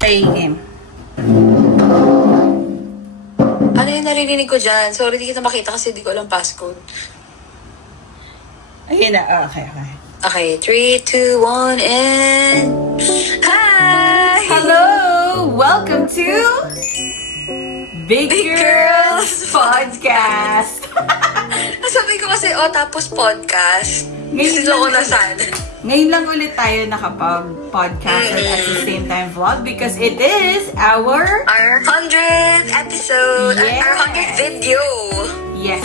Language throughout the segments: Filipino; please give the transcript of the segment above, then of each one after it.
Ay, game. Ano yung narinig ko dyan? Sorry, di kita makita kasi di ko alam passcode. Ayun na. Oh, okay. Okay, 3, 2, 1, and... Hi! Hello! Welcome to Big Girls Podcast. Nasabi ko kasi, tapos podcast. Ngayon Gusto ko lang- nasan. Ngayon lang ulit tayo nakapag-podcast and at the same time vlog because it is our... Our 100th episode. Yes. Our 100th video. Yes.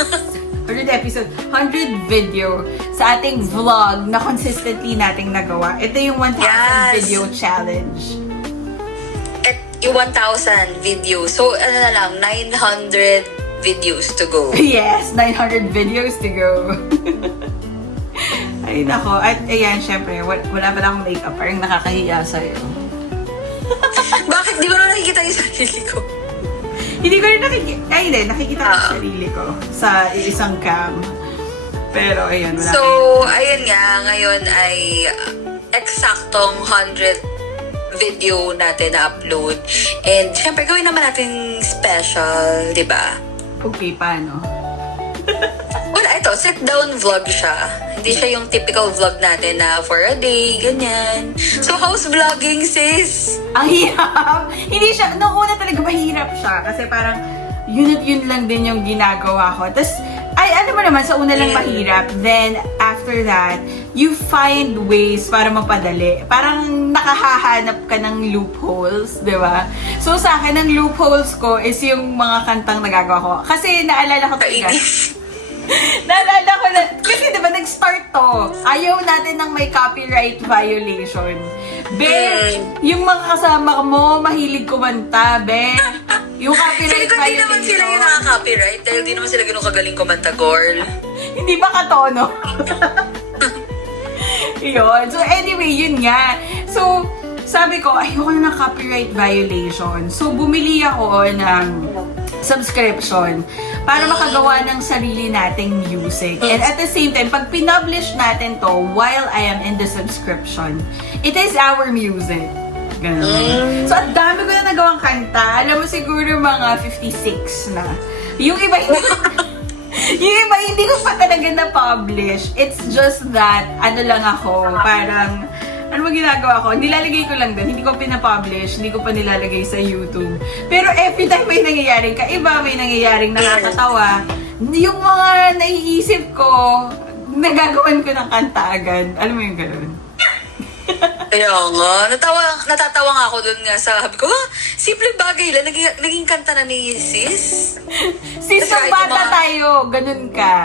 100 episode, 100 video sa ating vlog na consistently nating nagawa. Ito yung 1,000 Yes. video challenge. At yung 1,000 videos. So, ano na lang, 900 videos to go. Yes, 900 videos to go. Ay, nako. At ayan, syempre, wala pa lang akong makeup. Parang nakakahiya sa'yo. Bakit? Di ba na nakikita yung sarili ko? Hindi ko rin nakikita. Ay, hindi. Nakikita ko yung sarili ko sa isang cam. Pero, ayun, wala. So, ayun nga. Ngayon ay eksaktong 100 video natin na upload. And, syempre, gawin naman natin special, di ba? Okay, paano? Wala, ito, sit-down vlog siya. Hindi siya yung typical vlog natin na for a day, ganyan. So, how's vlogging, sis? Ang hirap! Hindi siya, noong una talaga mahirap siya. Kasi parang, yun at yun lang din yung ginagawa ko. Tapos, ay, ano mo naman, sa una lang mahirap. Then, after that, you find ways para mapadali. Parang nakahahanap ka ng loopholes, di ba? So, sa akin, ang loopholes ko is yung mga kantang nagagawa ko. Kasi, naalala ko talaga. Kainis. Naalala ko na, kasi diba nag-start to, ayaw natin ng may copyright violation. Be, yung mga kasama mo, mahilig kumanta, be. Yung copyright Feeling ko hindi violation. naman sila yung nakaka-copyright dahil di naman sila ganun kagaling kumanta, girl. Hindi ba katono? Yun. So anyway, yun nga. So, sabi ko, ayoko na ng copyright violation. So, bumili ako ng subscription para makagawa ng sarili nating music. And at the same time, pag pinublish natin to while I am in the subscription, it is our music. Ganun. So, ang dami ko na nagawang kanta. Alam mo siguro mga 56 na. Yung iba hindi yung iba hindi ko pa talaga na-publish. It's just that, ano lang ako, parang ano ba ginagawa ko? Nilalagay ko lang doon. Hindi ko pinapublish. Hindi ko pa nilalagay sa YouTube. Pero every time may nangyayaring kaiba, may nangyayaring nakakatawa, yung mga naiisip ko, nagagawan ko ng kanta agad. Alam mo yung gano'n? Kaya nga, natatawa nga ako dun nga sa sabi ko, simple bagay lang, naging kanta na ni sis. Sis, That's nung right, bata yung mga- tayo, ganun ka.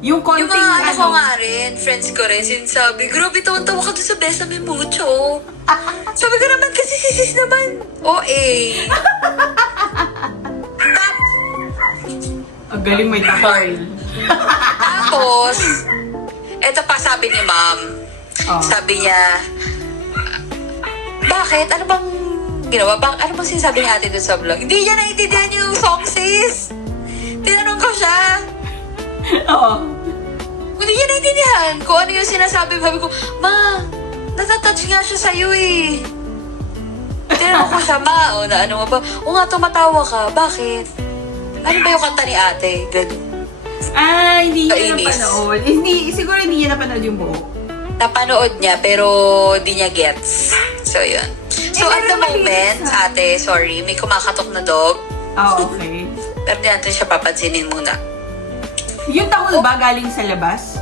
Yung konting Yung mga ano ko nga rin, friends ko rin, sinasabi, grabe, tawa-tawa ka dun sa Besame Mucho. Sabi ko naman, kasi si sis naman, Ang galing may tahoy. Tapos, eto pa sabi ni ma'am, Oh. sabi niya, bakit? Ano bang ginawa? Ano bang sinasabi ni ate dun sa vlog? Hindi niya naiintindihan yung song, sis. Tinanong ko siya. Oo. Hindi niya naiintindihan kung ano yung sinasabi. Sabi ko, ma, natatouch nga siya sa'yo eh. Tinanong ko siya, ma, na ano ba? O nga, tumatawa ka. Bakit? Ano ba yung kanta ni ate? Ganun. Hindi niya Kainis. napanood. Siguro hindi niya napanood yung buo. Napanood niya, pero di niya gets. So, yun. So, at the pero moment, malinis ate, sorry, may kumakatok na dog. Okay. Pero di natin siya papansinin muna. Yung tahol ba galing sa labas?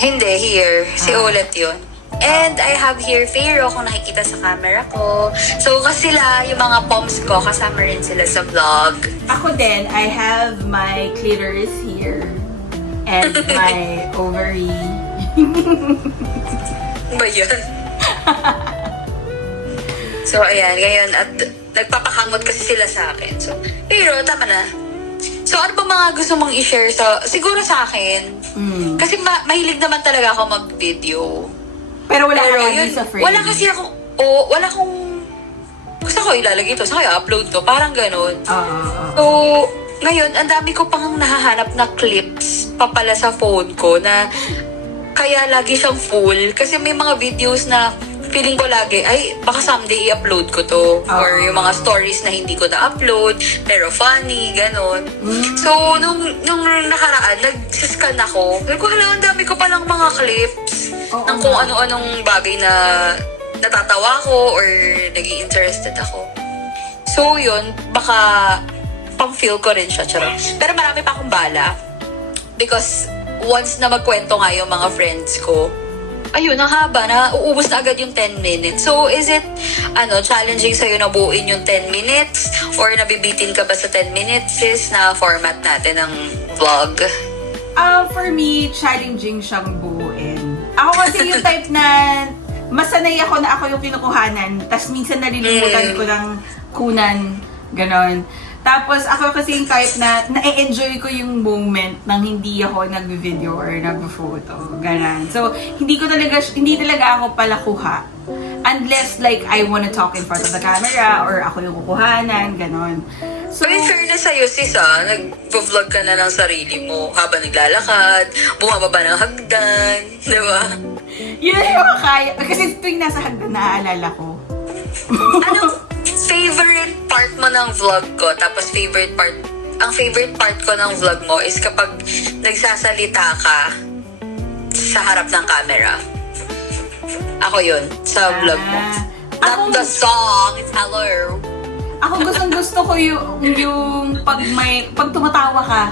Hindi, here. Si ulit yun. And I have here Pharaoh kung nakikita sa camera ko. So, kasi sila, yung mga poms ko, kasama rin sila sa vlog. Ako din, I have my clitoris here. And my ovary. Ano ba yun? So, ayan. Ngayon, at nagpapakamot kasi sila sa akin. So, pero, tama na. So, ano ba mga gusto mong i-share sa... Siguro sa akin. Kasi mahilig naman talaga ako mag-video. Pero wala Pero ka yun, sa frame. wala kasi ako... wala akong... Gusto ko ilalagay ito. Saka i-upload ko. Parang ganun. So, ngayon, ang dami ko pang nahahanap na clips papala sa phone ko na kaya lagi siyang full. Kasi may mga videos na feeling ko lagi, ay, baka someday i-upload ko to. Or yung mga stories na hindi ko na-upload, pero funny, ganon. So, nung nakaraan, nag-scan ako. Sabi ko, hala, ang dami ko palang mga clips ng kung ano-anong bagay na natatawa ko or naging interested ako. So, yun, baka pang-feel ko rin siya, charot. Pero marami pa akong bala. Because once na magkwento nga yung mga friends ko, ayun, ang haba na, uubos na agad yung 10 minutes. So, is it, challenging sa'yo na buuin yung 10 minutes? Or nabibitin ka ba sa 10 minutes, sis, na format natin ng vlog? For me, challenging siyang buuin. Ako kasi yung type na masanay ako na ako yung kinukuhanan, tas minsan nalilimutan ko ng kunan, ganon. Tapos ako kasi yung type na na-enjoy ko yung moment nang hindi ako nag-video or nag-photo. Ganon. So, hindi talaga ako palakuha. Unless like I wanna talk in front of the camera or ako yung kukuhanan, ganon. So, in fairness sa'yo, sis, nag-vlog ka na ng sarili mo habang naglalakad, bumababa ng hagdan, di ba? yun yung makaya. Kasi tuwing nasa hagdan, naaalala ko. Ano favorite part mo ng vlog ko? Tapos ang favorite part ko ng vlog mo is kapag nagsasalita ka sa harap ng camera. Ako yun, sa vlog mo. Not the song, it's hello. Ako gusto ko yung pag tumatawa ka,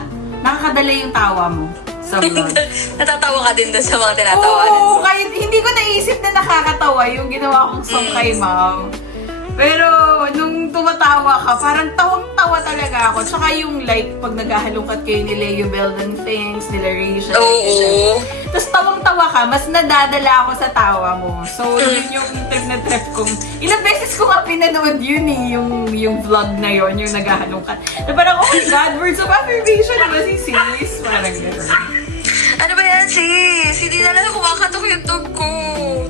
nakakadala yung tawa mo sa vlog. Natatawa ka din doon sa mga tinatawanan Oo, mo. kahit hindi ko naisip na nakakatawa yung ginawa kong song kay ma'am. Pero nung tumatawa ka, parang tawang-tawa talaga ako. Tsaka yung like, pag naghahalungkat kayo ni Leo Bell ng things, nila Rachel. Oo. Tapos tawang-tawa ka, mas nadadala ako sa tawa mo. So, yun yung trip na trip kong, ilang beses ko nga pinanood yun eh, yung vlog na yun, yung naghahalungkat. Na parang, oh my God, words of affirmation ba si sis? Parang gano'n. Ano ba yan, sis? Hindi na lang kumakatok yung dog ko.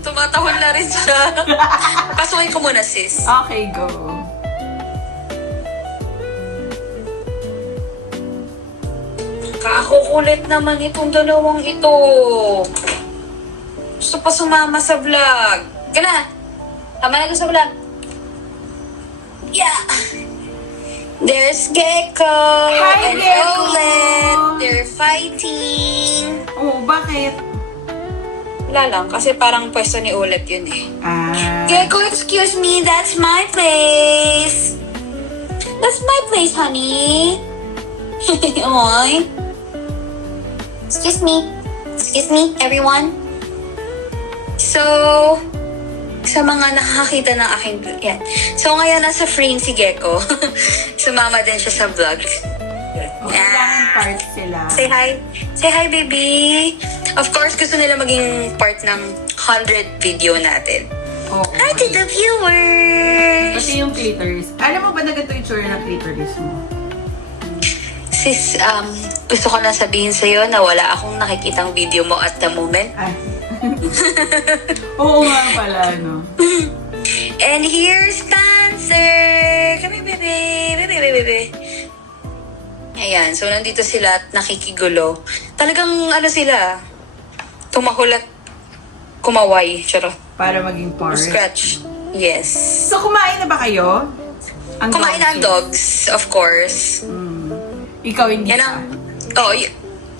Tumatahol na rin siya. Pasukin ko muna, sis. Okay, go. Kakukulit naman itong dalawang ito. Gusto pa sumama sa vlog. Gana! Tama na ko sa vlog. Yeah! There's Gecko Hi, and Gecko! Olet. They're fighting. Oh, bakit? Wala lang, kasi parang pwesto ni Olet yun eh. Gecko, excuse me, that's my place. That's my place, honey. Oy. Excuse me, everyone. So, sa mga nakakakita ng aking yan. So, ngayon nasa frame si Gecko. Sumama din siya sa vlog. Kailangan part sila. Say hi. Say hi, baby. Of course, gusto nila maging part ng 100 video natin. Oo. Hi to the viewers! Pati yung clitoris. Alam mo ba na ganito yung tsura ng clitoris mo? Sis, gusto ko lang sabihin sa'yo na wala akong nakikitang video mo at the moment. Ay. Oo nga pala, no? And here's Spencer! Come here, baby. Baby. Ayan, so nandito sila at nakikigulo. Talagang sila, tumahol at kumaway. Charot. Para maging part. Scratch. Yes. So, kumain na ba kayo? Kumain na ang dogs, of course. Ikaw hindi Yan pa.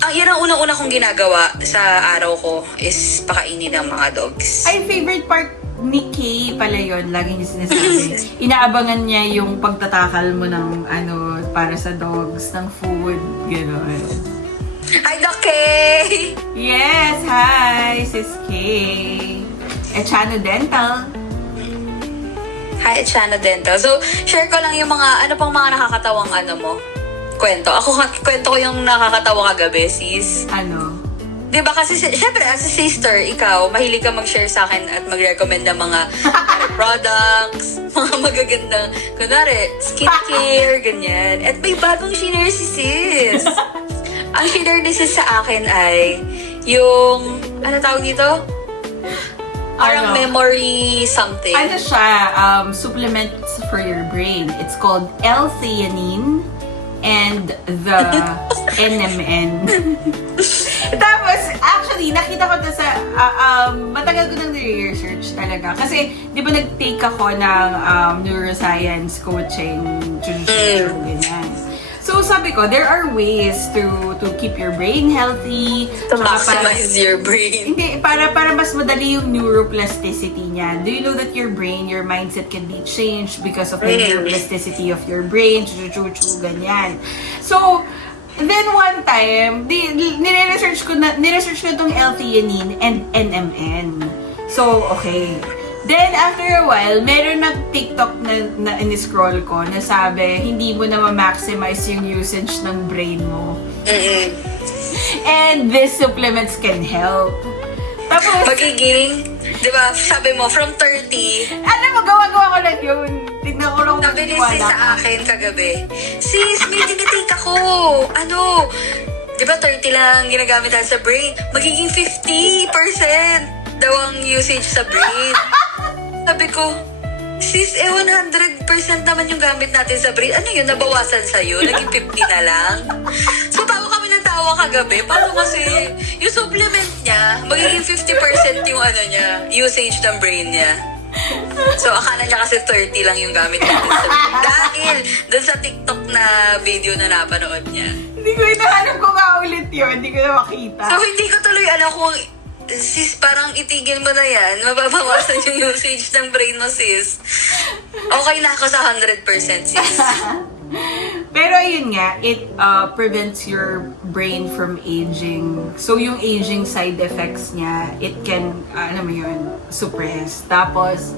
yan ang unang-una kong ginagawa sa araw ko is pakainin ng mga dogs. Ay, favorite part ni Kay pala yun. Lagi niya sinasabi. Inaabangan niya yung pagtatakal mo ng para sa dogs, ng food, gano'n. Hi, Doc Kay! Yes! Hi, Sis Kay. Echano Dental. Hi, Chana Dental. So, share ko lang yung mga, pang mga nakakatawang mo, kwento. Ako, kwento ko yung nakakatawa kagabi, sis. Ano? Diba kasi, syempre, as a sister, ikaw, mahilig ka mag-share sa akin at mag-recommend ng mga products, mga magagandang, kunwari, skincare, ganyan. At may bagong shinare si sis. Ang shinare ni sis sa akin ay yung, tawag dito? Parang memory something. Ano siya? Supplements for your brain. It's called L-theanine. and the NMN. Tapos, actually, nakita ko to sa, matagal ko nang research talaga. Kasi, di ba nag-take ako ng neuroscience coaching, ganyan. So, sabi ko, there are ways to keep your brain healthy. To tsaka maximize your brain. Hindi, para mas madali yung neuroplasticity niya. Do you know that your brain, your mindset can be changed because of the neuroplasticity of your brain? Ganyan. So, then one time, nire-research ko itong L-theanine and NMN. So, okay. Then, after a while, meron nag-TikTok na in-scroll ko na sabi, hindi mo na ma-maximize yung usage ng brain mo. And these supplements can help. Tapos, Magiging, di ba, sabi mo, from 30, gawa-gawa ko lang yun. Tignan ko lang sabi ni sis sa akin kagabi, sis, may tinitik ako. Di ba 30 lang ginagamit natin sa brain? Magiging 50% daw ang usage sa brain. Sabi ko, sis, 100% naman yung gamit natin sa brain. Ano yun, nabawasan sa'yo? Naging 50 na lang? So, tawa kami ng tawa kagabi. Paano kasi, yung supplement niya, magiging 50% yung usage ng brain niya. So, akala niya kasi 30 lang yung gamit natin sa brain. Dahil, dun sa TikTok na video na napanood niya. Hindi ko hinahanap ko nga ulit yun. Hindi ko na makita. So, hindi ko tuloy alam kung, sis, parang itigil mo na yan. Mababawasan yung usage ng brain mo, sis. Okay na ako sa 100%, sis. Pero ayun nga, it prevents your brain from aging. So, yung aging side effects niya, it can, suppress. Tapos,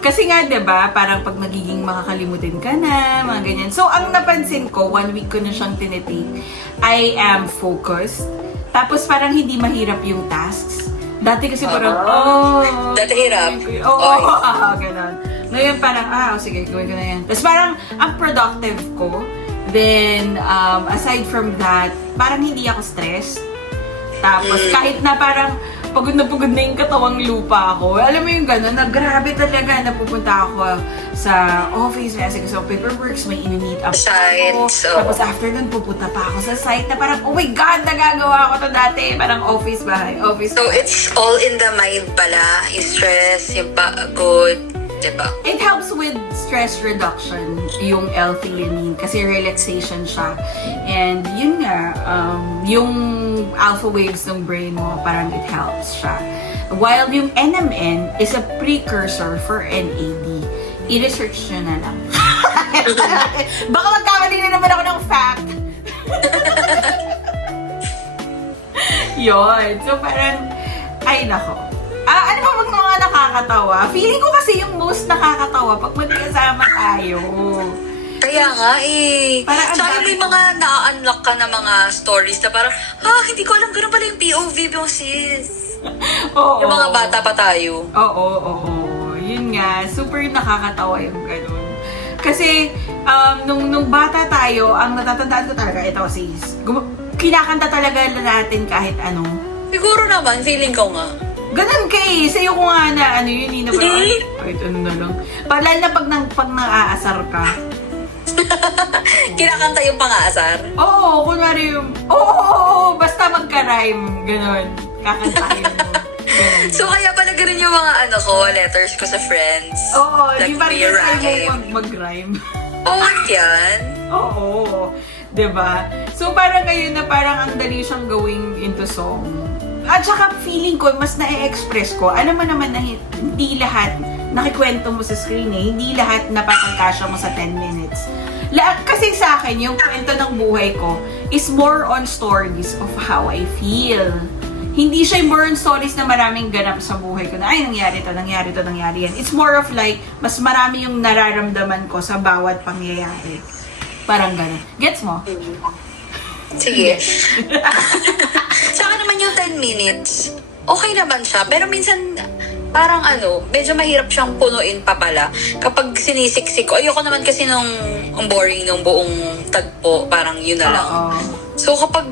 kasi nga, diba, parang pag nagiging makakalimutin ka na, mga ganyan. So, ang napansin ko, 1 week ko na siyang tinitake, I am focused. Tapos, parang hindi mahirap yung tasks. Dati kasi parang, Dati hirap. ganon. Ngayon parang, sige, gawin ko na yan. Tapos parang, ang productive ko. Then, aside from that, parang hindi ako stressed. Tapos, kahit na parang, pagod na yung katawang lupa ako. Alam mo yung gano'n, na grabe talaga, napupunta ako sa office, kasi sa paperworks, may in-meet up ako. Tapos after nun, pupunta pa ako sa site na parang, oh my God, nagagawa ko to dati. Parang office bahay, office. So, it's all in the mind pala. Yung stress, yung pagod, diba? It helps with stress reduction, yung L-theanine, kasi relaxation siya. And yun nga, yung alpha waves ng brain mo, parang it helps siya. While yung NMN is a precursor for NAD. I-research nyo na lang. Baka magkamali na naman ako ng fact. Yun. So parang, ay nako. Ano ba mga nakakatawa? Feeling ko kasi yung most nakakatawa pag magkasama tayo. Kaya nga Parang ang Tsaka dami may mga na-unlock ka na mga stories na parang, hindi ko alam, ganun pala yung POV mo, sis. Oo. Yung mga bata pa tayo. Oo. Yun nga, super nakakatawa yung ganun. Kasi, nung bata tayo, ang natatandaan ko talaga, ito sis, kinakanta talaga natin kahit ano. Siguro naman, feeling ko nga. Ganun kay, sa'yo ko nga na yun, na parang, kahit ano na lang. Lalo na pag nang-aasar ka. Kinakanta yung pang-aasar? Oo, kunwari yung, basta magka-rhyme, ganun. Kakantahin mo. Ganun. So, kaya pala ganun yung mga letters ko sa friends. Oo, Like, di ba may rin rhyme. mag-rhyme? Oo, yan. Oo. Diba? So, parang ngayon na parang ang dali siyang gawing into song. At saka feeling ko, mas na-express ko, alam mo naman na hindi lahat nakikwento mo sa screen hindi lahat napapagkasya mo sa 10 minutes. Kasi sa akin, yung kwento ng buhay ko is more on stories of how I feel. Hindi siya more on stories na maraming ganap sa buhay ko na, nangyari yan. It's more of like, mas marami yung nararamdaman ko sa bawat pangyayari. Parang gano'n. Gets mo? Sige. Saka naman yung 10 minutes, okay naman siya. Pero minsan, parang medyo mahirap siyang punuin pa pala. Kapag sinisiksik ko, ayoko naman kasi nung ang boring nung buong tagpo, parang yun na lang. So kapag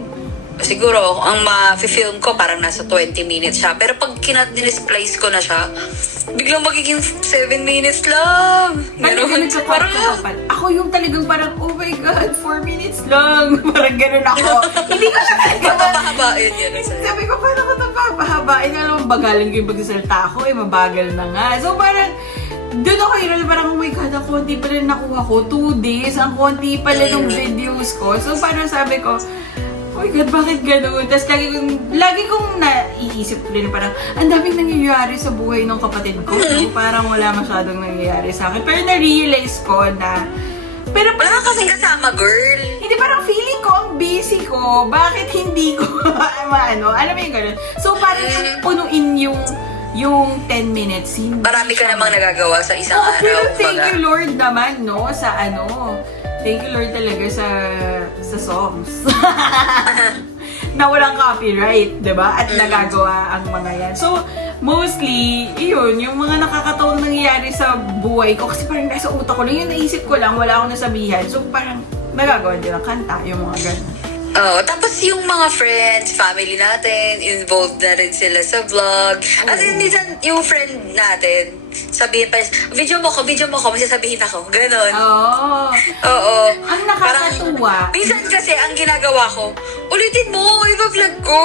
siguro, ang ma-film ko parang nasa 20 minutes siya. Pero pag dinisplice ko na siya, biglang magiging 7 minutes lang. Ganun. Parang, ako yung talagang parang, oh my God, 4 minutes lang. Parang ganun ako. Hindi ko siya talaga. mapapahabain yan. Sabi ko, paano ko ito papahabain? Alam mo, bagalan ko yung pagsasalta ako, mabagal na nga. So parang, doon ako yun, parang, oh my God, ang konti pala nakuha ko. 2 days, ang konti pala ng videos ko. So parang sabi ko, oh my God, bakit ganun? Tapos lagi kong naiisip ko rin, parang, ang daming nangyayari sa buhay ng kapatid ko. So, parang wala masyadong nangyayari sa akin. Pero na-realize ko na, pero wala ka kasing kasama, girl. hindi, parang feeling ko, ang busy ko, bakit hindi ko, alam mo yung ganun. So, parang punuin yung 10 minutes. Marami ka namang nagagawa sa isang araw. Pero thank you Lord naman, no, sa thank you Lord talaga sa songs. Na walang copyright, diba? At nagagawa ang mga yan. So, mostly, yun, yung mga nakakatawang nangyayari sa buhay ko. Kasi parang nasa utak ko lang, yung naisip ko lang, wala akong nasabihan. So, parang nagagawa din ang kanta, yung mga ganun. Oh, tapos yung mga friends, family natin, involved na rin sila sa vlog. At minsan, yung friend natin, sabihin pa, video mo ko, may sasabihin ako. Ganon. Oo. Ang nakakatuwa. Minsan kasi, ang ginagawa ko, ulitin mo, iba-vlog ko.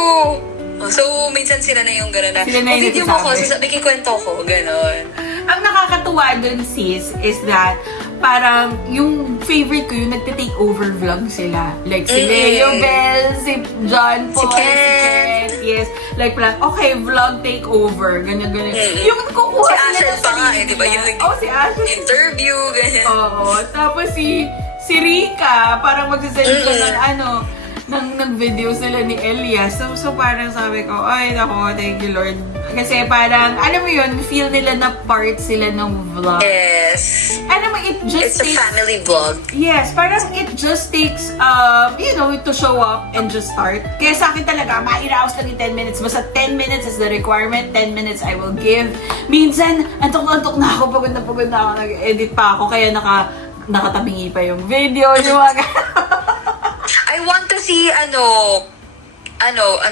So, minsan sila na yung gano'n na, Sila na yung video mo ko, nagsasabi. kikwento ko, gano'n. Ang nakakatuwa dun, sis, is that parang yung favorite ko, yung nagte-take over vlog sila. Like si Leo Bell, si John Paul, si Kent. Yes. Like parang, okay, vlog take over. Ganyan. Yung kukuha Si sila Asher ng pa nga sarili di ba? nila. Yung si Asher. interview, ganyan. Oo. Tapos si Rika, parang magsasend ko ng video sila ni Elias. So parang sabi ko, ay nako, thank you Lord. Kasi parang, alam mo yun, feel nila na part sila ng vlog. Yes. Alam mo, it just It's a family vlog. Yes, parang it just takes, to show up and just start. Kaya sa akin talaga, mairaos lang yung 10 minutes. Basta 10 minutes is the requirement, 10 minutes I will give. Minsan, antok na ako, pagod na ako, nag-edit pa ako, kaya nakatabingi pa yung video, yung mga I want to see, ang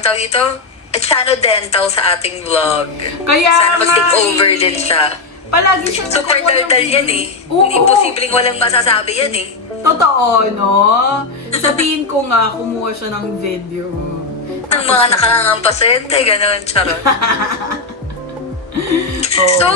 tawag dito? A channel dental sa ating vlog. Kaya sana mag-take over din siya. Palagi siya Super daldal yan eh. Oo. Hindi posibleng walang masasabi yan eh. Totoo, no? Sabihin ko nga, kumuha siya ng video. Ang mga nakangangang pasyente, gano'n, charot. So,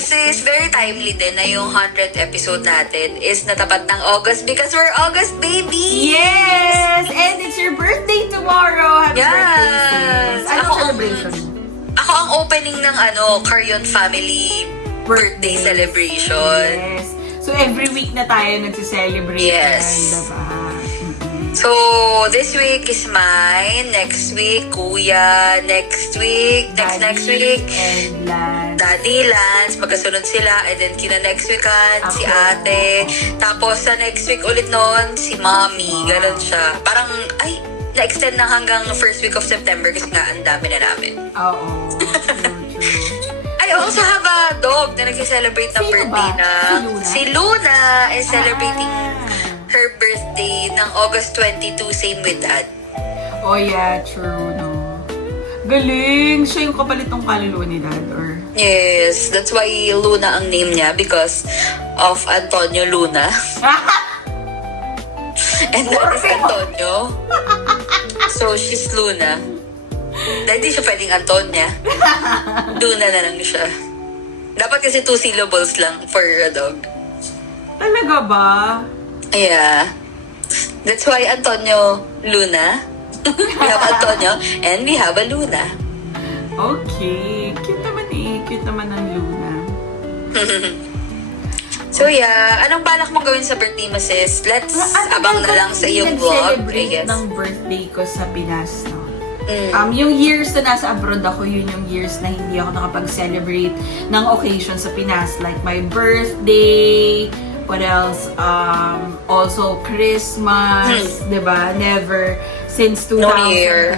sis, very timely din na yung 100th episode natin is natapat ng August because we're August baby! Yes! And it's your birthday tomorrow! Happy birthday, sis! Anong celebration mo? Ako ang opening ng Carrion Family birthday celebration. Yes. So, every week na tayo nagsiselebrate. Yes. Diba? So, this week is mine. Next week, Kuya. Next week, next week, And Lance. Daddy, Lance. Magkasunod sila. And then, next week si ate. Tapos, sa next week ulit noon, si Mommy. Ganon siya. Parang, na-extend na hanggang first week of September kasi nga, ang dami na namin. Oo. True. I also have a dog na nag-celebrate ng Sino birthday ba? na. Si Luna? Si Luna is celebrating her Ah. birthday ng August 22, same with Dad. Oh yeah, true, no? Galing! Siya yung kapalit ng kaluluwa ni Dad, or? Yes, that's why Luna ang name niya because of Antonio Luna. And Dad is Antonio. So, she's Luna. Dahil di siya pwedeng Antonia. Luna na lang siya. Dapat kasi 2 syllables lang for a dog. Talaga ba? Yeah. That's why Antonio Luna. We have Antonio and we have a Luna. Okay. Cute naman eh. Cute naman ang Luna. So yeah, anong balak mong gawin sa birthday mo, sis? Let's abang na lang sa iyong vlog, I guess. ng birthday ko sa Pinas, no? Yung years na nasa abroad ako, yun yung years na hindi ako nakapag-celebrate ng occasion sa Pinas. Like my birthday, what else? Also Christmas, diba? Never since 2012.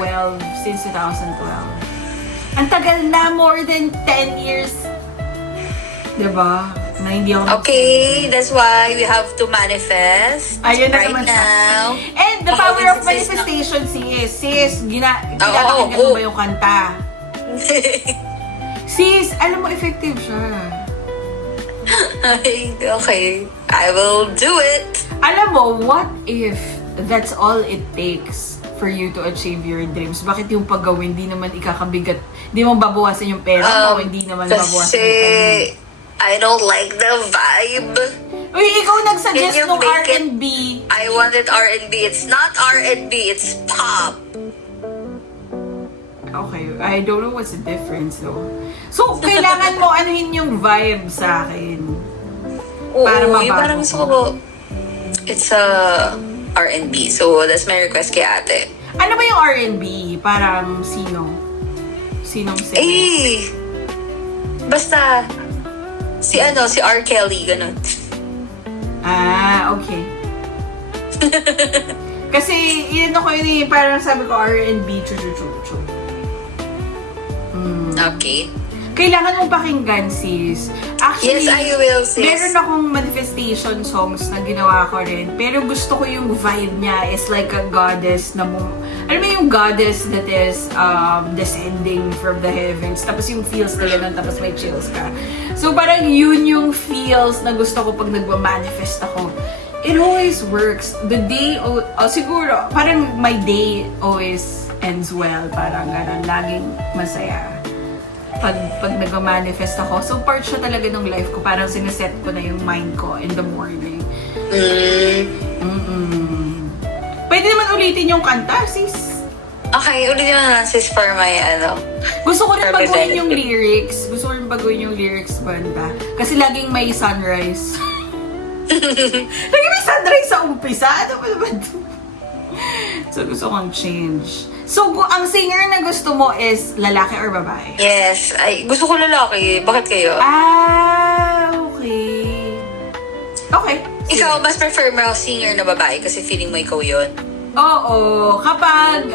Since 2012. Ang tagal na, more than 10 years. Diba? Na hindi ako Okay, that's why we have to manifest Ayun na right naman siya. now. And the Baka power of this is manifestation, sis, ginagawa oo. mo ba yung kanta? Sis, alam mo, effective siya. Okay, I will do it. Alam mo, what if that's all it takes for you to achieve your dreams? Bakit yung paggawin, hindi naman ikakabigat, hindi mo babawasan yung pera mo, hindi naman babawasan Kasi yung time mo. I don't like the vibe. Uy, ikaw nagsuggest Can you ng make it- R&B. I wanted R&B. It's not R&B, it's pop. Okay, I don't know what's the difference though. So, kailangan mo anuhin yung vibe sa akin. Oo, Para yung mabago parang gusto ko, it's a R&B. So, that's my request kay ate. Ano ba yung R&B? Parang sino? Sinong singer? Eh, basta, si R. Kelly, ganun. Ah, okay. Kasi, yun ako yun eh, parang sabi ko R&B, chu-chu-chu-chu. Okay. Kailangan mong pakinggan, sis. Actually, Yes, I will, sis. meron akong manifestation songs na ginawa ko rin. Pero gusto ko yung vibe niya is like a goddess na mo. Alam mo yung goddess that is descending from the heavens. Tapos yung feels na ganun, tapos may chills ka. So parang yun yung feels na gusto ko pag nagwa-manifest ako. It always works. The day, siguro, parang my day always ends well. Parang ganun, laging masaya. Pag nag-manifest ako. So, part siya talaga ng life ko. Parang sineset ko na yung mind ko in the morning. Pwede naman ulitin yung kanta, sis. Okay, ulitin na lang, sis, for my, Gusto ko rin For my baguhin benefit. yung lyrics. Gusto ko rin baguhin yung lyrics, banda. Kasi laging may sunrise. Laging may sunrise sa umpisa. Ano ba naman ito? So, gusto kong change. So, ang singer na gusto mo is lalaki or babae? Yes. Ay, gusto ko lalaki. Bakit kayo? Ah, okay. Okay. Sige. Ikaw, mas prefer mo singer na babae kasi feeling mo ikaw yun. Oo, kapag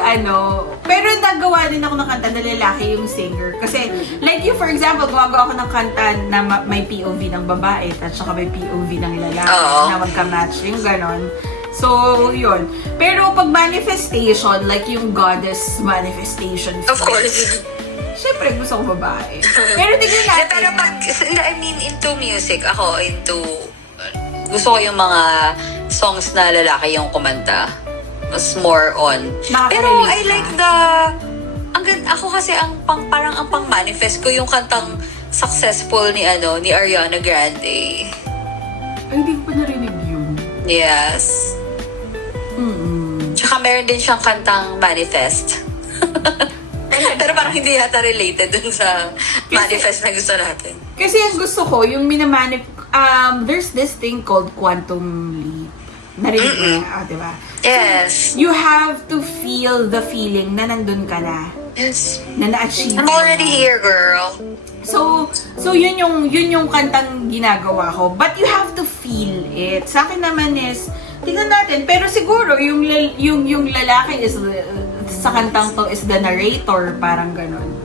pero nagawa din ako ng kanta na lalaki yung singer. Kasi, like you, for example, gumagawa ako ng kanta na may POV ng babae at saka may POV ng lalaki Oo. na magka-match yung ganon. So, yun. Pero pag manifestation, like yung goddess manifestation. Of course. Siyempre, gusto ko babae. Pero tignan Yeah, natin. pero pag, I mean, into music, ako gusto ko yung mga songs na lalaki yung kumanta. Mas more on. Nakaka-relate Pero I ka. like ako kasi parang ang pang-manifest ko yung kantang successful ni Ariana Grande. Ay, hindi ko pa narinig yun. Yes. Tsaka meron din siyang kantang Manifest. Pero parang hindi yata related dun sa manifest na gusto natin. Kasi ang gusto ko, yung there's this thing called quantum leap. Narinig mo na, diba? Yes. You have to feel the feeling na nandun ka na. Yes. Na na-achieve I'm mo already na. here, girl. So yun yung kantang ginagawa ko. But you have to feel it. Sa akin naman is, tingnan natin, pero siguro yung lalaki is, sa kantang to is the narrator, parang ganun.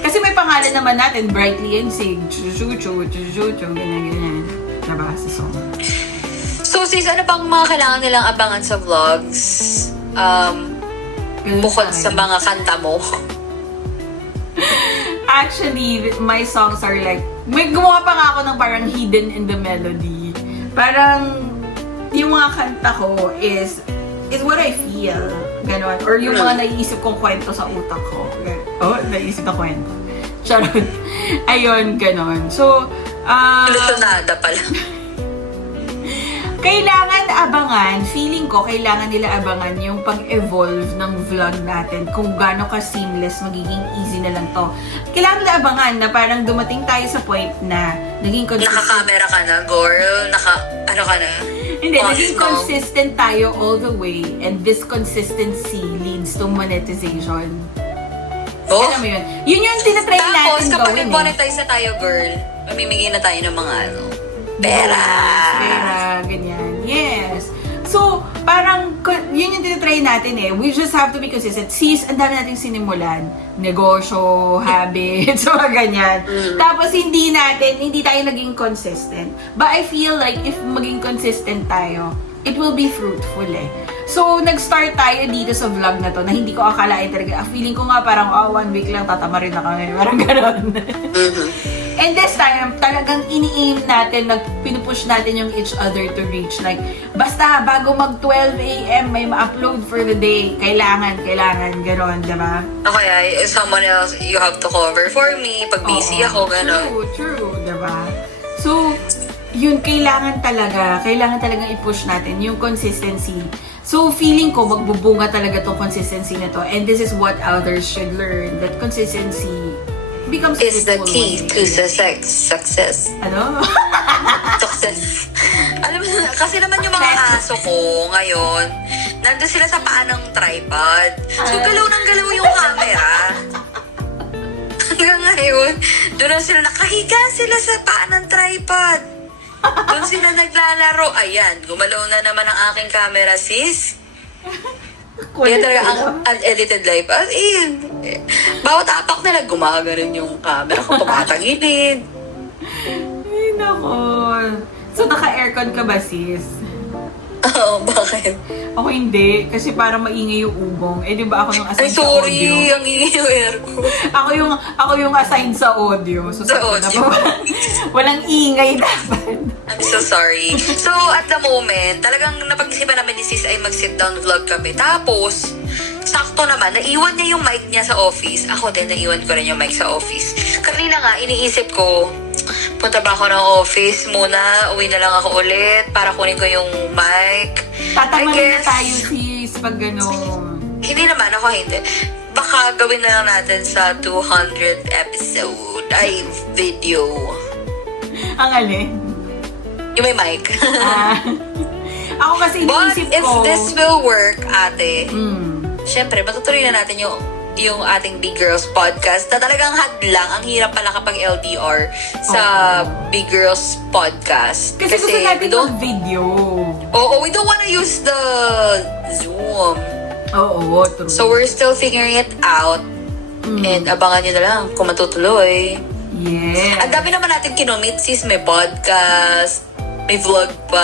Kasi may pangalan naman natin, Brightly and Sig, chu-chu-chu, ganyan. Diba? Sa song. So, sis, ano pang mga kailangan nilang abangan sa vlogs? Ganun Bukod pa sa rin. mga kanta mo. Actually, my songs are like, may gumawa pa nga ako ng parang hidden in the melody. Parang, yung mga kanta ko is what I feel. Ganon. Or yung mga naiisip kong kwento sa utak ko. Oh, naiisip na kwento. Charot. Ayun, ganon. So, Lutunada pala. kailangan abangan, feeling ko, kailangan nila abangan yung pag-evolve ng vlog natin, kung gaano ka-seamless, magiging easy na lang to. Kailangan nila abangan na parang dumating tayo sa point na naging consistent. Naka-camera ka na, girl. Ano ka na? Hindi, Awesome. naging consistent tayo all the way, and this consistency leads to monetization. Oh? Alam mo yun? Yun yung tinatry Tapos, natin kapag gawin nag-monetize na tayo, girl, mamimigay na tayo ng mga pera. Pera, ganyan. Yes. So, parang yun yung tinatry natin eh. We just have to be consistent. Sis, ang dami nating sinimulan. Negosyo, habits, mga ganyan. Tapos hindi tayo naging consistent. But I feel like if maging consistent tayo, it will be fruitful eh. So, nag-start tayo dito sa vlog na to na hindi ko akalain talaga. Feeling ko nga parang, 1 week lang tatama rin na kami. Parang gano'n. And this time, talagang ini-aim natin, pinupush natin yung each other to reach. Like, basta bago mag 12 a.m. may ma-upload for the day. Kailangan, gano'n, diba? Okay, someone else, you have to cover for me. Pag busy ako, gano'n. True, diba? So, yun, kailangan talagang i-push natin yung consistency. So, feeling ko, magbubunga talaga tong consistency na to. And this is what others should learn. That consistency becomes Is the fruitful key one to day. success. Ano? Success. Alam mo, kasi naman yung mga aso ko ngayon, nandun sila sa paa ng tripod. So, galaw ng galaw yung camera. Hanggang ngayon, doon na sila, nakahiga sila sa paa ng tripod. Doon sila naglalaro. Ayan, gumalaw na naman ang aking camera, sis. Kaya talaga ang unedited life. As in, bawat apak nila, gumaganon yung camera ko, tumatagilid. Ay, nako. So, naka-aircon ka ba, sis? Oo, bakit? Ako hindi, kasi parang maingay yung ubong. Eh, di ba ako nung Ay, assigned sa audio? sorry, ang ingay yung aircon. Ako yung assigned sa audio. So, Sa sabi audio. na, walang ingay dapat. I'm so sorry. So, at the moment, talagang napag-isipan namin ni Sis ay mag-sit down vlog kami. Tapos, sakto naman, naiwan niya yung mic niya sa office. Ako din, naiwan ko rin yung mic sa office. Kanina nga, iniisip ko, punta ba ako ng office muna? Uwi na lang ako ulit para kunin ko yung mic. Tatamarin na tayo, sis, pag gano'n. Hindi naman, ako hindi. Baka gawin na lang natin sa 200 episode ay video. Ang alin? Yung may mic. Ako kasi But iniisip if ko... this will work, ate, Mm. syempre, matutuloy na natin yung ating Big Girls podcast na talagang hadlang. Ang hirap pala kapag LDR sa Big Girls podcast. Kasi gusto natin we don't, mag-video. we don't wanna use the Zoom. Oo, true. So, we're still figuring it out. And abangan nyo na lang kung matutuloy. Yes. Ang dami naman natin kinomit, sis. May podcast, may vlog pa,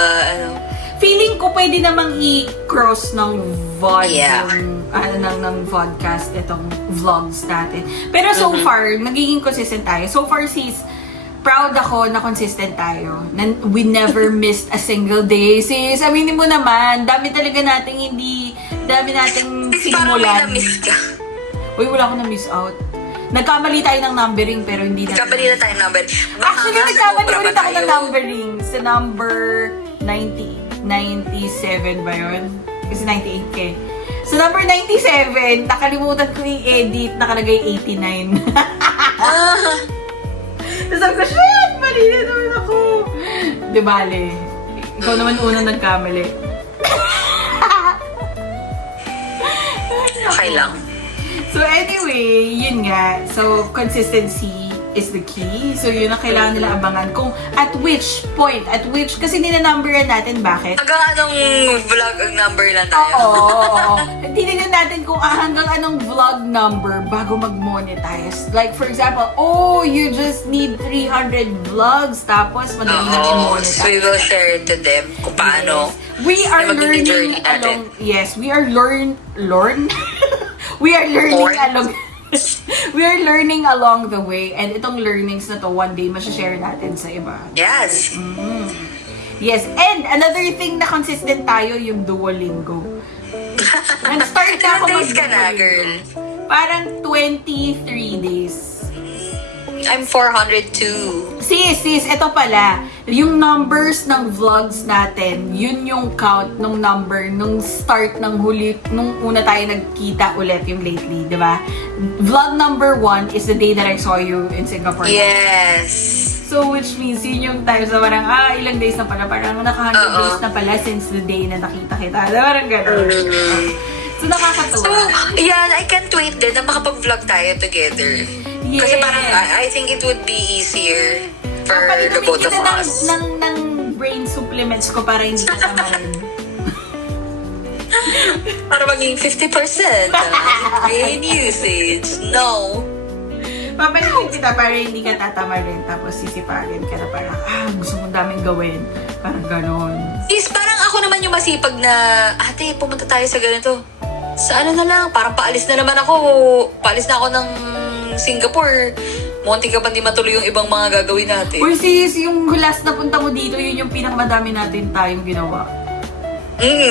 Feeling ko pwede namang i-cross ng VOD Yeah. ng podcast itong vlogs natin. Pero so far, nagiging consistent tayo. So far, sis, proud ako na consistent tayo. We never missed a single day, sis. Aminin mo naman, dami nating sis, parang may sinimulan. na-miss ka. Uy, wala akong na-miss out. Nagkamali tayo ng numbering pero hindi na. Nagkamali na tayo number. Actually, nagkamali ulit ako ng numbering sa number 97 ba yun? Kasi 98 ka eh. So, number 97, nakalimutan ko yung edit, nakalagay 89. Tapos sabi ko, shit! Mali na naman ako! Di bale, ikaw naman unang nagkamali. Okay lang. So anyway, yun nga. So consistency is the key. So yun ang kailangan nila abangan. Kung at which point, kasi ninanumberan natin bakit? Hanggang anong vlog ang number lang tayo? Oo. Tinignan natin kung hanggang anong vlog number bago mag-monetize. Like for example, you just need 300 vlogs tapos madali na Oo, i-monetize. so we will share it to them kung paano. We are Ay, magiging journey learning natin. along, yes, we are we are learning along, we are learning along the way, and itong learnings na to, one day, masashare natin sa iba. Yes. Yes, and another thing na consistent tayo, yung Duolingo. Nag-start na ako Ilang days ka na, mag-Duolingo. girl? Parang 23 days. I'm 402. Sis, ito pala. Yung numbers ng vlogs natin, yun yung count ng number nung start ng huli, nung una tayo nagkita ulit yung lately, di ba? Vlog number 1 is the day that I saw you in Singapore. Yes. So, which means yun yung time sa parang, ilang days na pala, parang naka-100 days na pala since the day na nakita kita. Parang gano'n. So, nakakatuwa. So, yan, I can't wait din na makapag-vlog tayo together. Yes. Kasi parang, I think it would be easier for the Napalitamig both of kita us. ng brain supplements ko para hindi ka tamarin. Para maging 50% main usage. No. Papalitin kita para hindi ka tatama rin. Tapos sisipagin ka na parang, gusto mong daming gawin. Parang ganon. Is parang ako naman yung masipag na, ate, pumunta tayo sa ganito. Sa ano na lang, parang paalis na naman ako. Paalis na ako ng Singapore. Munti ka pa di matuloy yung ibang mga gagawin natin. Uy sis, yung last na punta mo dito, yun yung pinakamadami natin tayong ginawa.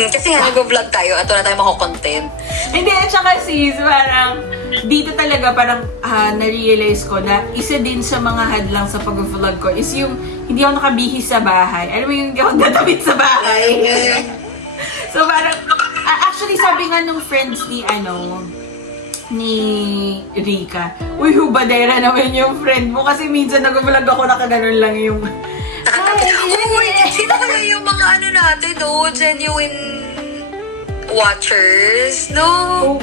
Kasi nga nag-vlog tayo at wala tayong mako-content. Hindi, at saka sis, parang dito talaga parang na-realize ko na isa din sa mga hadlang sa pag-vlog ko is yung hindi ako nakabihis sa bahay. Alam mo yung hindi ako dadawit sa bahay. So parang, actually sabi nga nung friends ni Rika, uy, hubadera naman yung friend mo kasi minsan nag-vlog ako nakaganon lang yung Uy, sino kaya yung mga ano natin, no? Genuine watchers, no?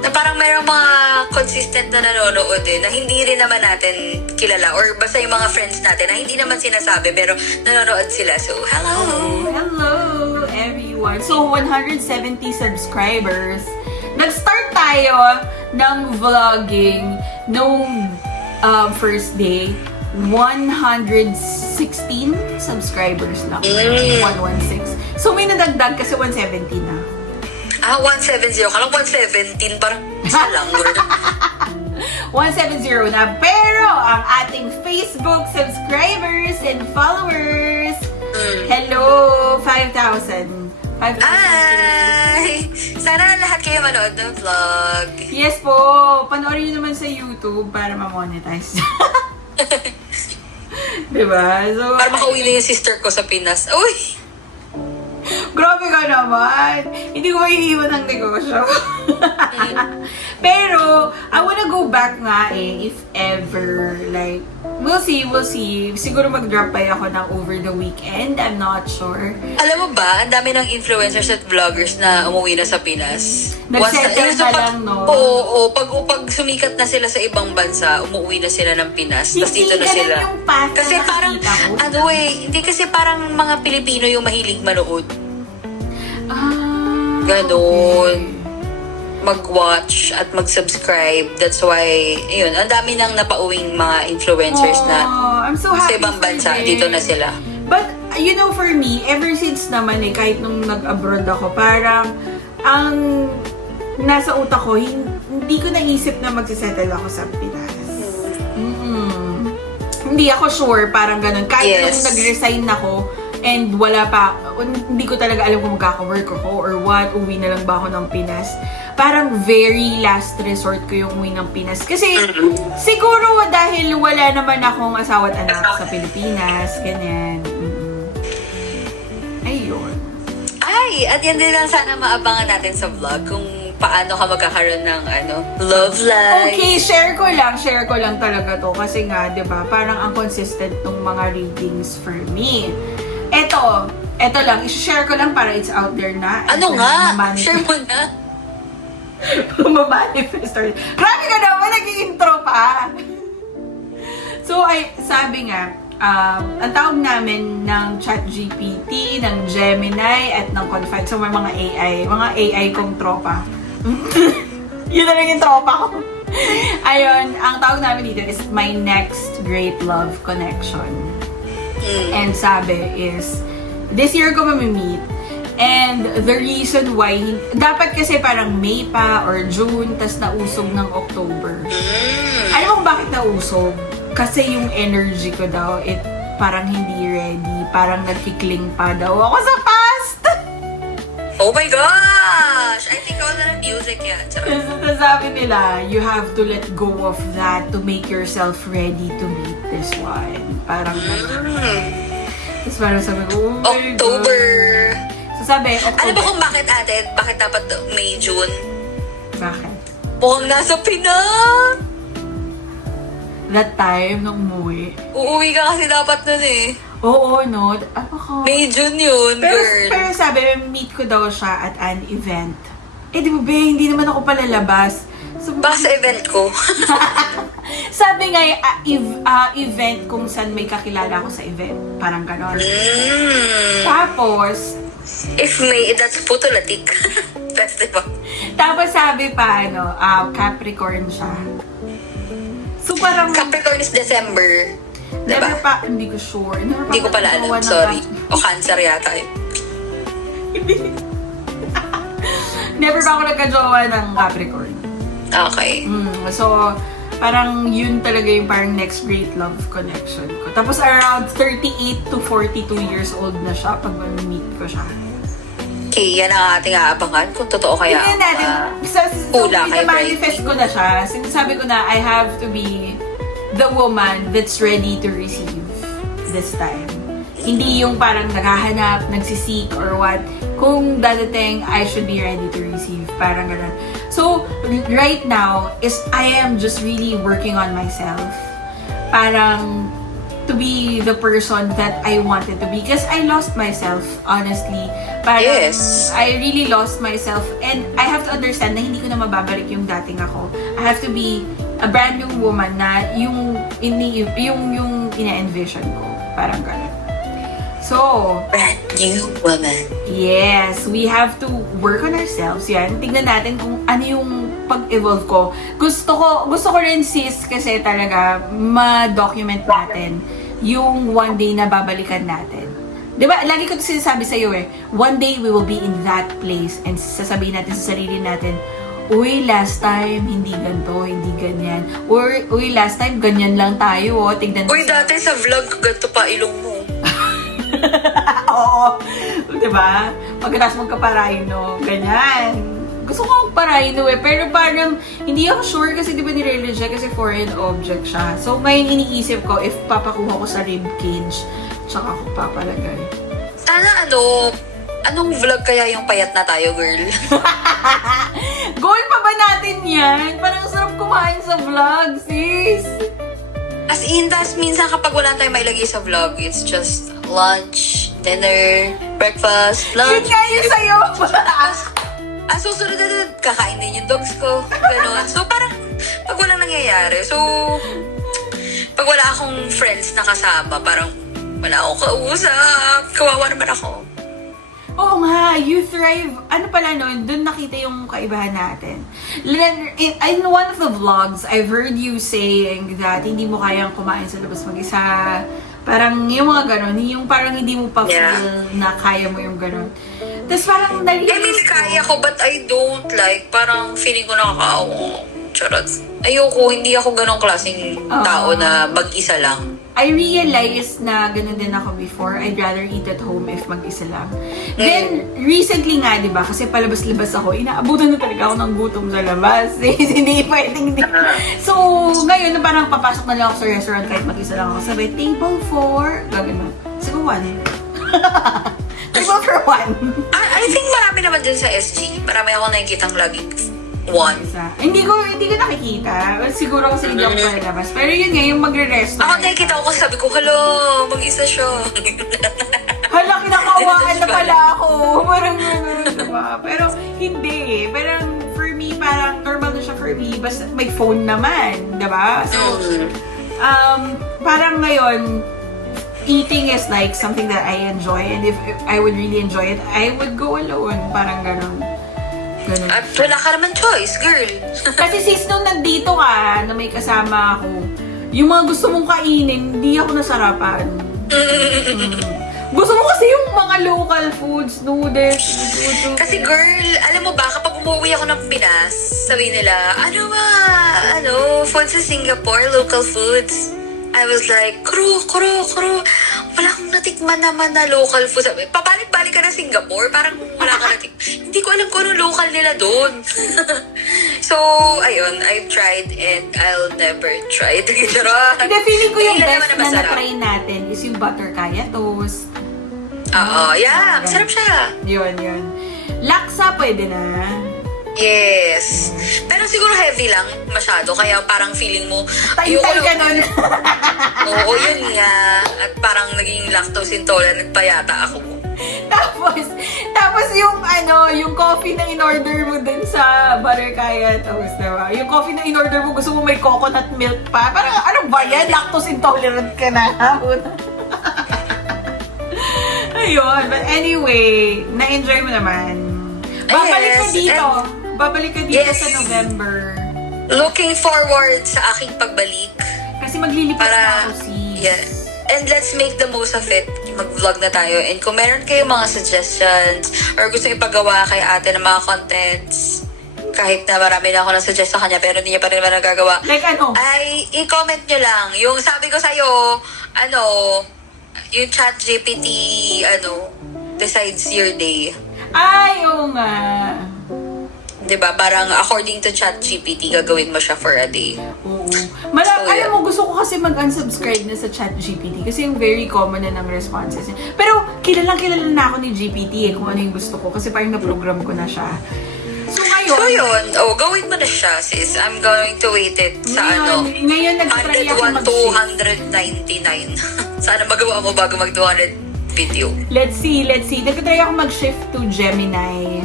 Na parang merong mga consistent na nanonood din na hindi rin naman natin kilala or basta yung mga friends natin na hindi naman sinasabi pero nanonood sila. So, hello! Hello everyone! So, 170 subscribers. Nag-start tayo ng vlogging nung first day. 116 subscribers lang. 116. So, may nadagdag kasi 170 na. 170. Kalang 117. Parang isa lang. 170 na. Pero, ang ating Facebook subscribers and followers, hello, 5,000. Hi! Sana lahat kayo manood ng vlog. Yes po. Panoorin nyo naman sa YouTube para ma-monetize. Diba? So, Para makauwi na yung sister ko sa Pinas. Uy! grabe ka naman. Hindi ko maiiwan ang negosyo. Pero, I wanna go back nga if ever. Like, we'll see. Siguro mag-drop pa ako ng over the weekend. I'm not sure. Alam mo ba, ang dami ng influencers at vloggers na umuwi na sa Pinas. Nag-settle na lang, no? Oo. Pag sumikat na sila sa ibang bansa, umuwi na sila ng Pinas. Tapos dito na sila. Yung path Kasi na parang, nakikita ko. hindi kasi parang mga Pilipino yung mahilig manood. Ganon. Mag-watch at mag-subscribe. That's why, yun, ang dami nang napauwing mga influencers na I'm so happy sa ibang for bansa, them. dito na sila. But, you know, for me, ever since naman kahit nung nag-abroad ako, parang, ang nasa utak ko, hindi ko naisip na magsisettle ako sa Pinas. Hindi ako sure, parang ganun. Kahit nung nag-resign ako, and wala pa, hindi ko talaga alam kung magkaka-work ako or what, uwi na lang ba ako ng Pinas. Parang very last resort ko yung uwi ng Pinas. Kasi siguro dahil wala naman akong asawa at anak sa Pilipinas, ganyan. Ayun. Ay, at yan din lang sana maabangan natin sa vlog kung paano ka magkakaroon ng love life. Okay, share ko lang talaga to kasi nga, 'di ba? Parang ang consistent ng mga readings for me. Ito lang, i-share ko lang para it's out there na. Ano nga? Share mo na. Mamanifest. Grabe ka naman, nag-intro pa. So, sabi nga, ang tawag namin ng ChatGPT, ng Gemini, at ng Confide. So, may mga AI kong tropa. Yun na lang yung tropa ko. Ayun, ang tawag namin dito is my next great love connection. And sabi is, this year ko mamimit. And the reason why, dapat kasi parang May pa or June, tas nausog ng October. Alam mo bakit nausog? Kasi yung energy ko daw, parang hindi ready. Parang nagkikling pa daw ako sa past. Oh my gosh! I think all na ng music yan. Tapos sabi nila, you have to let go of that to make yourself ready to meet this one. Parang tapos parang sabi ko, oh my October! God. So sabi, October. Alam mo kung bakit ate? Bakit dapat May, June? Bakit? Mukhang nasa Pinas! That time, nung umuwi. Uuwi ka kasi dapat nun eh. Oo, no? Ako. May, June yun, girl. Pero sabi, meet ko daw siya at an event. Eh, di ba, be, hindi naman ako palalabas. So, Baka sa event ko. sabi nga, event kung saan may kakilala ako sa event. Parang ganon. Tapos, If May, that's putulatik. festival. Tapos sabi pa, Capricorn siya. So parang, Capricorn is December. never Diba? pa, hindi ko sure. Hindi ko pala alam, sorry. O Cancer yata eh. Never pa ako nagka-jowa ng Capricorn. Okay. So, parang yun talaga yung parang next great love connection ko. Tapos around 38 to 42 years old na siya pag meet ko siya. Okay, yan ang ating aabangan. Kung totoo kaya Tingnan natin. hula kay manifest ko na siya. Sinasabi ko na I have to be the woman that's ready to receive this time. Hindi yung parang naghahanap, nagsisik or what. Kung dadating, I should be ready to receive. Parang ganun. So, right now, I am just really working on myself. Parang to be the person that I wanted to be. Because I lost myself, honestly. Parang, Yes. I really lost myself. And I have to understand na hindi ko na mababalik yung dating ako. I have to be a brand new woman na yung ina-envision ko. Parang ganun. So, brand new woman. yes, we have to work on ourselves. Yan, tingnan natin kung ano yung pag-evolve ko. Gusto ko rin sis kasi talaga ma-document natin yung one day na babalikan natin. 'Di ba? Lagi ko 'to sinasabi sa iyo one day we will be in that place and sasabihin natin sa sarili natin, uy, last time, hindi ganito, hindi ganyan. Or, uy, last time, ganyan lang tayo, tignan Uy, dati sa vlog, ganito pa ilong mo. Oo. Diba? Pagkatapos magka-parino, ganyan. Gusto ko magpa-rhino pero parang hindi ako sure kasi di ba nire-reject siya kasi foreign object siya. So, ngayon iniisip ko if papakuha ko sa rib cage, tsaka ako papalagay. Sana anong vlog kaya yung payat na tayo, girl? Goal pa ba natin yan? Parang sarap kumain sa vlog, sis. As in, tas minsan kapag wala tayong mailagay sa vlog, it's just lunch, dinner, breakfast, Yun lunch. nga yun sa'yo. Ang susunod na kakain din yung dogs ko. Ganon. So, parang, pag walang nangyayari. So, pag wala akong friends na kasama, parang wala akong kausap. Kawawa naman ako. Oo nga, you thrive. Ano pala nun, dun nakita yung kaibahan natin. In one of the vlogs, I've heard you saying that hindi mo kayang kumain sa labas mag-isa. Parang yung mga ganon, yung parang hindi mo pa feel na kaya mo yung ganon. Tapos parang I mean, kaya ko, but I don't like, parang feeling ko nakakaawa. Charot. Ayoko, hindi ako ganong klaseng tao na mag-isa lang. I realized na ganun din ako before. I'd rather eat at home if mag-isa lang. Then, recently nga, di ba, kasi palabas-labas ako, inaabutan na talaga ako ng gutom sa labas. Hindi pwedeng hindi. So, ngayon, na parang papasok na lang ako sa restaurant kahit mag-isa lang ako. Sabi, table 4. Gagano. Siguro 1. Table for 1. I think marami naman dyan sa SG. Marami ako nakikitang laging one. Hindi ko nakikita. Siguro kasi hindi ako palabas. Pero yun nga, yung magre-resto. Ako nakikita ko kasi sabi ko, hello, mag-isa siya. Hala, kinakawaan na pala ako. Parang gano'n, diba? Pero hindi eh. Parang for me, parang normal na siya for me. Basta may phone naman, diba? So, parang ngayon, eating is like something that I enjoy. And if I would really enjoy it, I would go alone. Parang gano'n. At wala ka naman choice, girl. Kasi sis, nung nandito ka, na may kasama ako, yung mga gusto mong kainin, hindi ako nasarapan. Gusto mo kasi yung mga local foods, noodles, Kasi girl, alam mo ba, kapag umuwi ako ng Pinas, sabi nila, food sa Singapore, local foods. I was like, kuro. Wala akong natikman naman na local food. Sabi, pabalik-balik ka na Singapore, parang wala ka natikman. Hindi ko alam kung ano local nila doon. So, ayun, I've tried and I'll never try it. Hindi, feeling ko yung Hindi best naman na masarap. na-try natin is yung butter kaya toast. Oo, yeah, masarap siya. Yun. Laksa, pwede na. Yes. Pero siguro heavy lang masyado. Kaya parang feeling mo... Tay-tay ka nun. Oo, yun nga. At parang naging lactose intolerant pa yata ako. tapos yung coffee na in-order mo dun sa butter kaya toast, diba? Yung coffee na in-order mo, gusto mo may coconut milk pa. Parang, ano ba yan? Lactose intolerant ka na. Ayun. But anyway, na-enjoy mo naman. Babalik ka Yes, dito. Babalik ka dito Yes. sa November. Looking forward sa aking pagbalik. Kasi maglilipat na Para, ako, sis. yeah. And let's make the most of it. Mag-vlog na tayo. And kung meron kayong mga suggestions or gusto ipagawa kay ate ng mga contents, kahit na marami na ako na-suggest sa kanya pero hindi niya pa rin naman nagagawa, Like ano? ay i-comment nyo lang. Yung sabi ko sa'yo, yung chat GPT, decides your day. Ay, oo nga. Diba? Parang according to chat GPT, gagawin mo siya for a day. Oo. So, yeah. Alam mo, gusto ko kasi mag-unsubscribe na sa ChatGPT kasi yung very common na ng responses niya. Pero kilalang na ako ni GPT kung ano yung gusto ko kasi parang na-program ko na siya. So So yun, gawin mo na siya, sis. I'm going to wait it sa Ngayon nag-try ako 101, mag-shift. 299. Sana magawa mo bago mag 200 video. Let's see. Nag-try ako mag-shift to Gemini.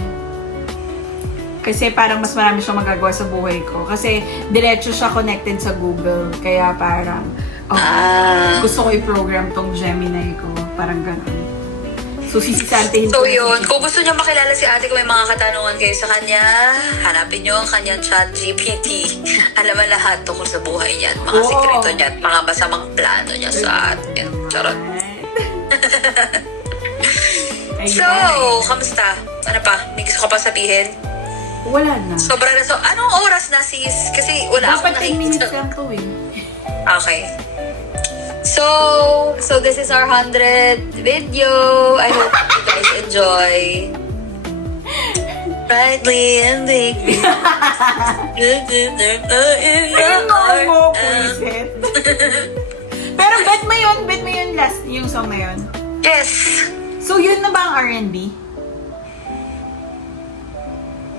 Kasi parang mas marami siyang magagawa sa buhay ko. Kasi diretso siya connected sa Google. Kaya parang, gusto ko i-program tong Gemini ko. Parang ganun. So, sisisantihin So ko na yun, si kung gusto niyo makilala si ate, kung may mga katanungan kayo sa kanya, hanapin niyo ang kanyang chat GPT. Alam mo lahat tungkol sa buhay niya, at mga Oo. sikreto niya, at mga masamang plano niya sa atin. Charot. Ayun. So, kamusta? Ano pa? May gusto ka pa sabihin? Wala na. Sobra na. So, anong oras na, sis? Kasi wala akong Dapat 10 minutes nakikita. lang to eh. Okay. So this is our 100th video. I hope you guys enjoy. Brightly and bigly. Ay, mo, pulisit. Pero bet mo yun last, yung song na yun. Yes. So, yun na ba ang R&B?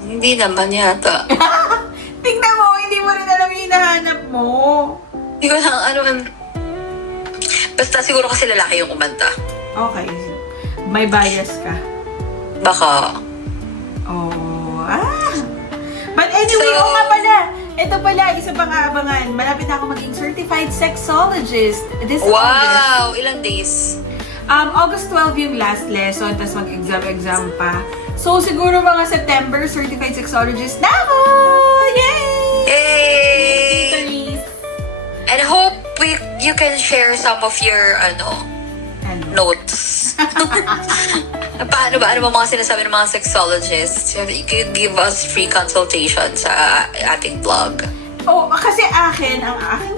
Hindi naman yata. Tingnan mo, hindi mo rin alam yung hinahanap mo. Hindi ko lang ano. Basta siguro kasi lalaki yung kumanta. Okay. May bias ka. Baka. Oh, But anyway, So- nga pala. Ito pala, isa pang aabangan. Malapit na ako maging certified sexologist this August. Wow! Ilang days? August 12 yung last lesson, tapos mag-exam pa. So, siguro mga September, certified sexologist na ako! Yay! Hey! Therese. And hope you can share some of your Ano? notes. Paano ba? Ano ba mga sinasabi ng mga sexologists? You could give us free consultation sa ating blog. Oh, kasi ang aking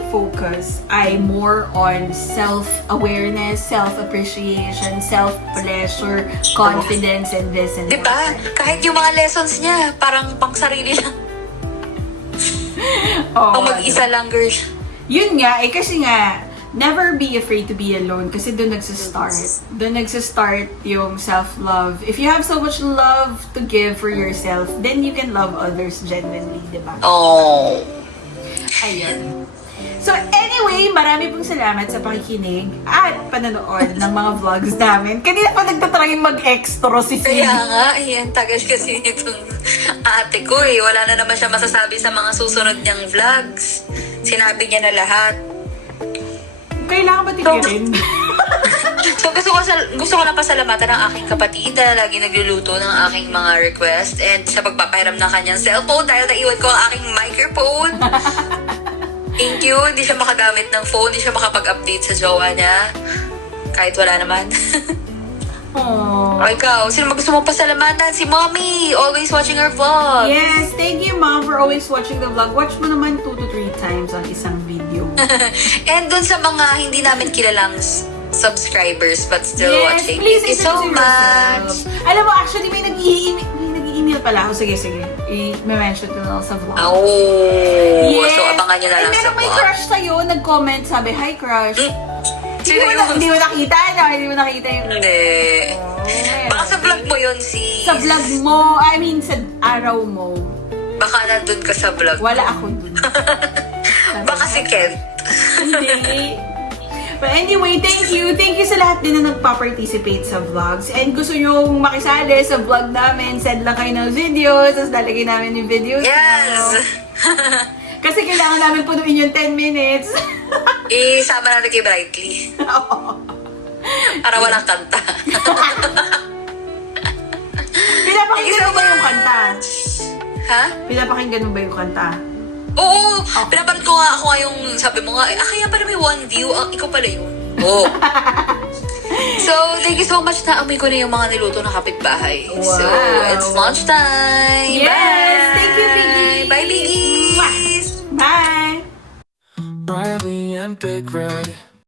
focus ay more on self-awareness, self-appreciation, self-pleasure, confidence, and this and Di ba? that. Kahit yung mga lessons niya, parang pang sarili lang. Oh, Pang mag-isa lang, girl. Yun nga, kasi nga, never be afraid to be alone kasi doon nagsistart. Doon nagsistart yung self-love. If you have so much love to give for yourself, then you can love others genuinely, di ba? Oh. Ayun. So anyway, marami pong salamat sa pakikinig at panonood ng mga vlogs namin. Kanina pa nagtatry mag-extra si Kaya Cindy. nga, ayan, tagal kasi itong ate ko eh. Wala na naman siya masasabi sa mga susunod niyang vlogs. Sinabi niya na lahat. Kailangan ba tigirin? So gusto ko lang pasalamatan ang aking kapatid na lagi nagluluto ng aking mga request and sa pagpapahiram ng kanyang cellphone dahil naiwan ko ang aking microphone. Thank you. Hindi siya makagamit ng phone. Hindi siya makapag-update sa jowa niya. Kahit wala naman. Aww. O ikaw, sino gusto mong pasalamatan? Si Mommy! Always watching our vlog. Yes, thank you mom for always watching the vlog. Watch mo naman 2 to 3 times ang isang video. And dun sa mga hindi namin kilalang subscribers but still watching. Please Thank you so introduce much. yourself. Alam mo, actually, may nag-i-email pala ako. Sige. I-mention ko na lang sa vlog. Oh, Yes. so abangan nyo na lang sa Meron may vlog. crush sa'yo, nag-comment, sabi, hi crush. Sino yun? Hindi mo nakita, no? Hindi mo nakita yung... Hindi. Oh, Baka sa vlog mo yun, sis. sa vlog mo, I mean, sa araw mo, Baka nandun ka sa vlog. wala ako dun. Baka si Kent. Hindi. But anyway, thank you. Thank you sa lahat din na nagpa-participate sa vlogs. And gusto nyo makisali sa vlog namin, send lang kayo ng videos, tapos lalagay namin yung videos. Yes. Kasi kailangan namin punuin yung 10 minutes. Isama natin kay Brightly. Para walang kanta. Kaya Pinapakinggan mo ba yung kanta? Ha? Pinapakinggan mo ba yung kanta? Oo, pinapanood ko nga ako nga yung sabi mo nga, kaya pala may one view, ikaw pala yun. Oo. So, thank you so much na amoy ko na yung mga niluto na kapitbahay. Wow. So, it's lunchtime. Yes! Bye! Thank you, Biggie! Bye, Biggies! Bye! Riley and Big Red